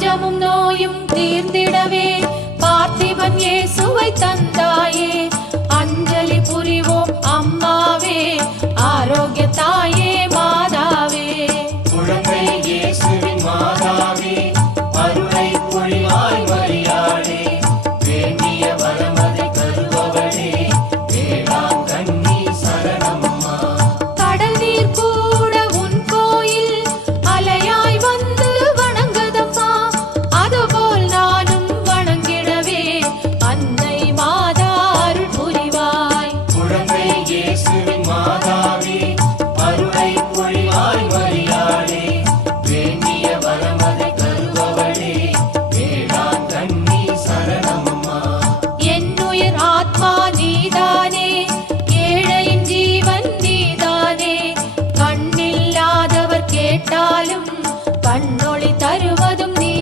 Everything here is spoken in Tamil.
பஞ்சமும் நோயும் தீர்ந்திடவே பார்த்திபன் இயேசுவை தந்தாயே. அஞ்சலி புரிவோம் அம்மாவே, ஆரோக்கிய தாயே.